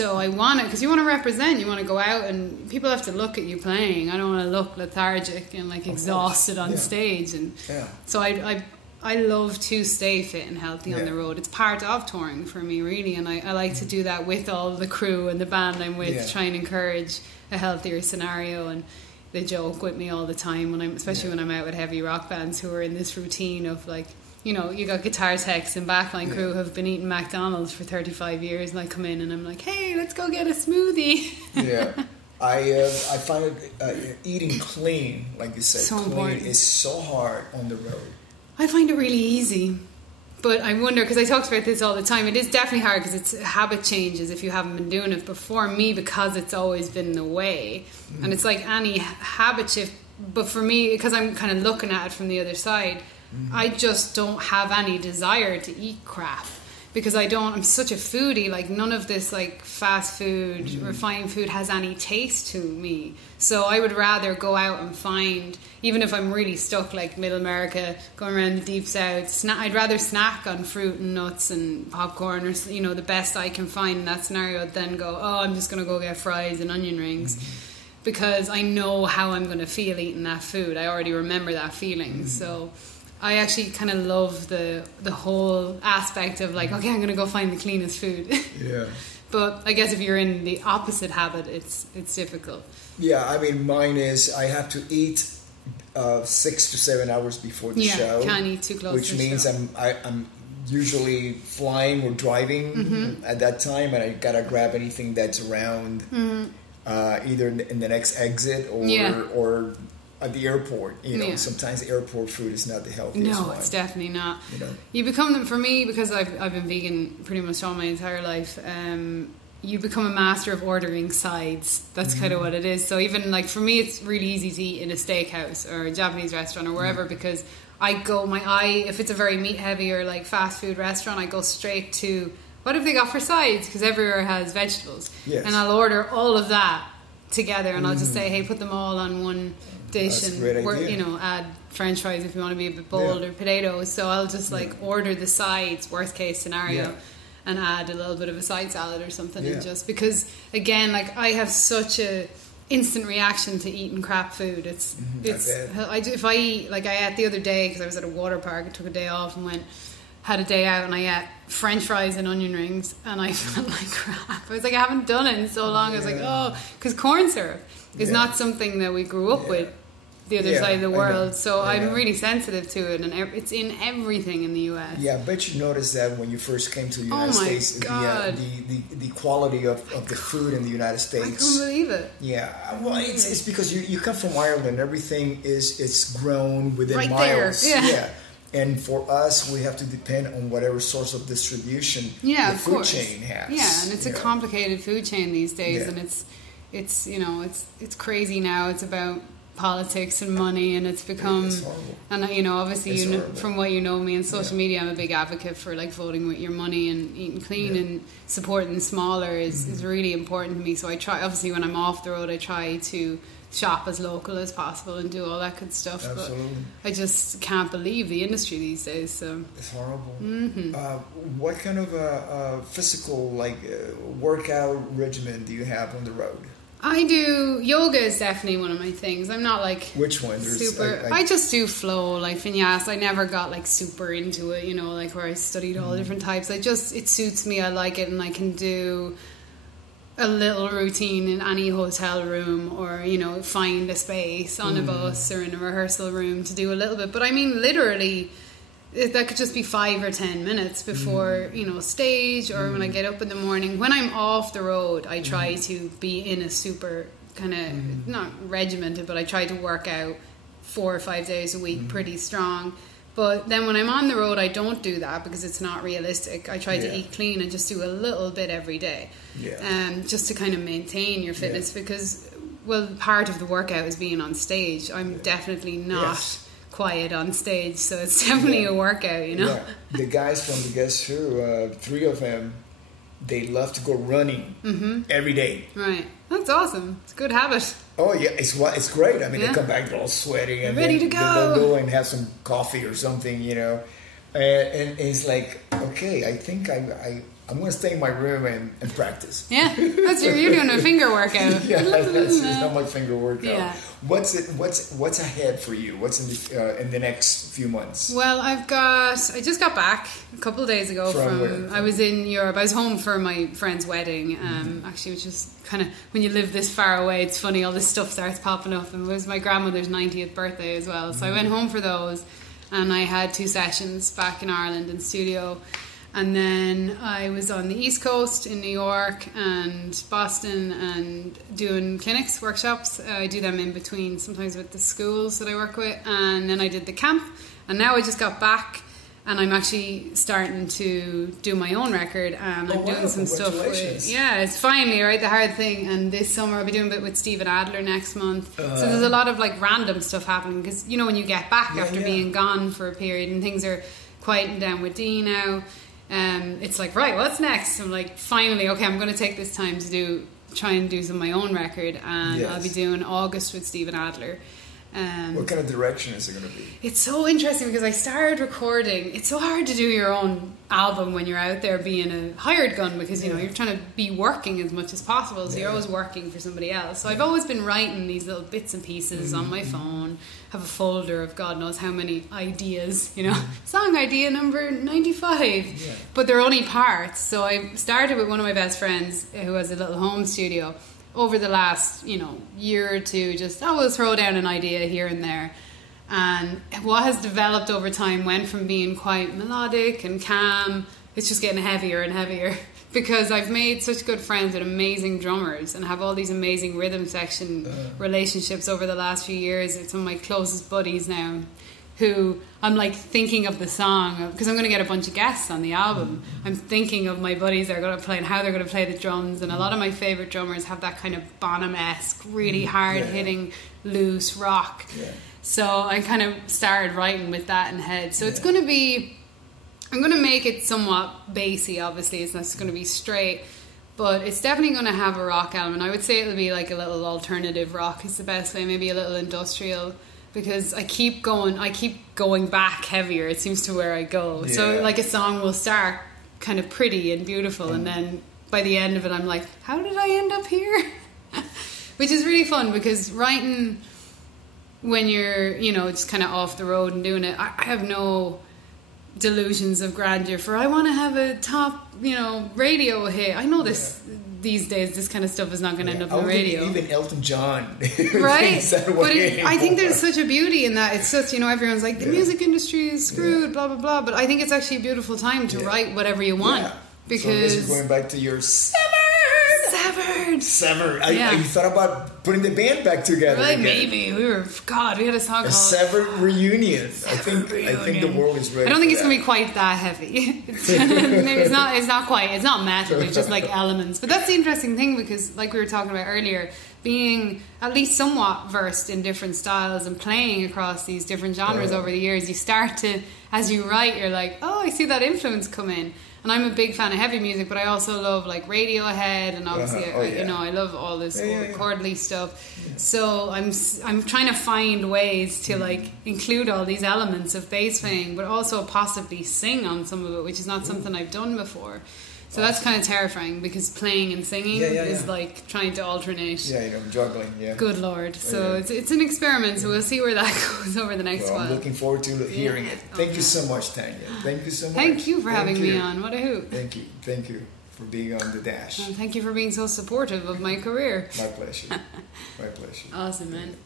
So I want it, because you want to represent, you want to go out and people have to look at you playing. I don't want to look lethargic and like exhausted on stage. And so I love to stay fit and healthy on the road. It's part of touring for me, really. And I like to do that with all the crew and the band I'm with, try and encourage a healthier scenario. And they joke with me all the time, when especially when I'm out with heavy rock bands who are in this routine of like, you know, you got guitar techs and backline crew who have been eating McDonald's for 35 years, and I come in and I'm like, hey, let's go get a smoothie. I find it, eating clean, like you said, so clean important. is so hard on the road. I find it really easy. But I wonder, because I talk about this all the time, it is definitely hard because it's habit changes if you haven't been doing it before. Me, because it's always been the way. And it's like any habit shift. But for me, because I'm kind of looking at it from the other side, I just don't have any desire to eat crap. Because I'm such a foodie, like none of this like fast food, refined food has any taste to me. So I would rather go out and find, even if I'm really stuck like middle America, going around the deep south, I'd rather snack on fruit and nuts and popcorn, or, you know, the best I can find in that scenario, than go, I'm just going to go get fries and onion rings. Because I know how I'm going to feel eating that food. I already remember that feeling. So I actually kind of love the whole aspect of like, okay, I'm going to go find the cleanest food. But I guess if you're in the opposite habit, it's difficult. Yeah, I mean, mine is I have to eat 6 to 7 hours before the show. Can't eat too close. Which means I'm usually flying or driving at that time, and I gotta grab anything that's around, either in the next exit or at the airport. You know, sometimes airport food is not the healthiest one. No, it's definitely not. You know? You become them, for me, because I've been vegan pretty much all my entire life. You become a master of ordering sides. That's kind of what it is. So even like for me, it's really easy to eat in a steakhouse or a Japanese restaurant or wherever, because if it's a very meat heavy or like fast food restaurant, I go straight to, what have they got for sides? Because everywhere has vegetables. Yes. And I'll order all of that together, and I'll just say, hey, put them all on one dish. That's and a great idea. You know, add French fries if you want to be a bit bold, or potatoes. So I'll just like order the sides, worst case scenario, and add a little bit of a side salad or something. And just because, again, like I have such a instant reaction to eating crap food. If I eat, like I ate the other day because I was at a water park, I took a day off and had a day out, and I ate French fries and onion rings, and I felt like crap. I was like, I haven't done it in so long. I was like, because corn syrup is not something that we grew up with the other side of the world. So I'm really sensitive to it, and it's in everything in the US. Yeah, I bet you noticed that when you first came to the United States, the quality of the food in the United States. I couldn't believe it. Yeah, well, it's because you come from Ireland. Everything it's grown within right miles. There. Yeah. And for us, we have to depend on whatever source of distribution the food chain has. Yeah, and it's a complicated food chain these days, and it's you know, it's crazy now. It's about politics and money, and it's become, and you know, obviously from what you know me in social media, I'm a big advocate for like voting with your money and eating clean and supporting smaller is really important to me. So I try, obviously when I'm off the road, I try to shop as local as possible and do all that good stuff. Absolutely. But I just can't believe the industry these days. So it's horrible. What kind of physical workout regimen do you have on the road? I do yoga is definitely one of my things. I'm not like which one? I just do flow, like vinyasa. I never got like super into it, you know, like where I studied all different types. It suits me. I like it, and I can do a little routine in any hotel room, or you know, find a space on a bus or in a rehearsal room to do a little bit. But I mean, literally, that could just be 5 or 10 minutes before you know, stage, or when I get up in the morning. When I'm off the road, I try to be in a super kind of not regimented, but I try to work out 4 or 5 days a week pretty strong. But then when I'm on the road, I don't do that because it's not realistic. I try to eat clean and just do a little bit every day, just to kind of maintain your fitness. Because, well, part of the workout is being on stage. I'm definitely not quiet on stage, so it's definitely a workout, you know. The guys from the Guess Who, 3 of them, they love to go running every day. Right, that's awesome. It's a good habit. Oh yeah, it's great. I mean, they come back, they're all sweaty and ready to go. They'll go and have some coffee or something, you know. And it's like, okay, I think I I'm going to stay in my room and practice. Yeah, you're doing a finger workworkout. Yeah, that's not my finger workout. Yeah. What's ahead for you? What's in the next few months? Well, I just got back a couple of days ago from I was in Europe. I was home for my friend's wedding, actually, which is kind of, when you live this far away, it's funny, all this stuff starts popping up. And it was my grandmother's 90th birthday as well. So I went home for those, and I had 2 sessions back in Ireland in studio. And then I was on the East Coast in New York and Boston and doing clinics, workshops. I do them in between, sometimes with the schools that I work with. And then I did the camp. And now I just got back and I'm actually starting to do my own record. And I'm doing some stuff with... Yeah, it's finally, right, the hard thing. And this summer I'll be doing a bit with Stephen Adler next month. So there's a lot of like random stuff happening. Because, you know, when you get back after being gone for a period and things are quieting down with Dee now... it's like, right, what's next? I'm like, finally, okay, I'm going to take this time to try and do some of my own record, and I'll be doing August with Stephen Adler. What kind of direction is it going to be? It's so interesting because I started recording. It's so hard to do your own album when you're out there being a hired gun, because you know you're trying to be working as much as possible, so you're always working for somebody else. So I've always been writing these little bits and pieces on my phone. Have a folder of God knows how many ideas, you know, song idea number 95, but they're only parts. So I started with one of my best friends who has a little home studio. Over the last, year or two, just I will throw down an idea here and there. And what has developed over time went from being quite melodic and calm, it's just getting heavier and heavier. Because I've made such good friends with amazing drummers and have all these amazing rhythm section relationships over the last few years. It's some of my closest buddies now, who I'm like thinking of the song, because I'm going to get a bunch of guests on the album. I'm thinking of my buddies that are going to play and how they're going to play the drums. And a lot of my favourite drummers have that kind of Bonham-esque, really hard-hitting, loose rock. So I kind of started writing with that in head. So it's going to be... I'm going to make it somewhat bassy, obviously. It's not just going to be straight. But it's definitely going to have a rock element. I would say it'll be like a little alternative rock is the best way. Maybe a little industrial. Because I keep going back heavier, it seems, to where I go. So like a song will start kind of pretty and beautiful, and then by the end of it I'm like, how did I end up here? Which is really fun, because writing when you're just kind of off the road and doing it, I have no delusions of grandeur for I want to have a top radio hit. I know this these days, this kind of stuff is not going to end up on the radio. Even Elton John, right? But I think there's such a beauty in that. It's such, everyone's like, the music industry is screwed, blah blah blah. But I think it's actually a beautiful time to write whatever you want, because so going back to your severed. You thought about putting the band back together. Right? Again. Maybe we had a song called Severed Reunion. I think the world is ready. I don't think it's going to be quite that heavy. It's not quite. It's not metal. It's just like elements. But that's the interesting thing, because like we were talking about earlier, being at least somewhat versed in different styles and playing across these different genres over the years, you start to, as you write, you're like, oh, I see that influence come in. And I'm a big fan of heavy music, but I also love like Radiohead, and obviously I love all this chordly stuff. So I'm trying to find ways to like include all these elements of bass playing, but also possibly sing on some of it, which is not something I've done before. So that's kind of terrifying, because playing and singing is like trying to alternate. Juggling. Good Lord. So it's an experiment. So we'll see where that goes over the next while. I'm looking forward to hearing it. Thank you so much, Tanya. Thank you so much. Thank you for having me on. What a hoot. Thank you for being on The Dash. And thank you for being so supportive of my career. My pleasure. My pleasure. Awesome, man.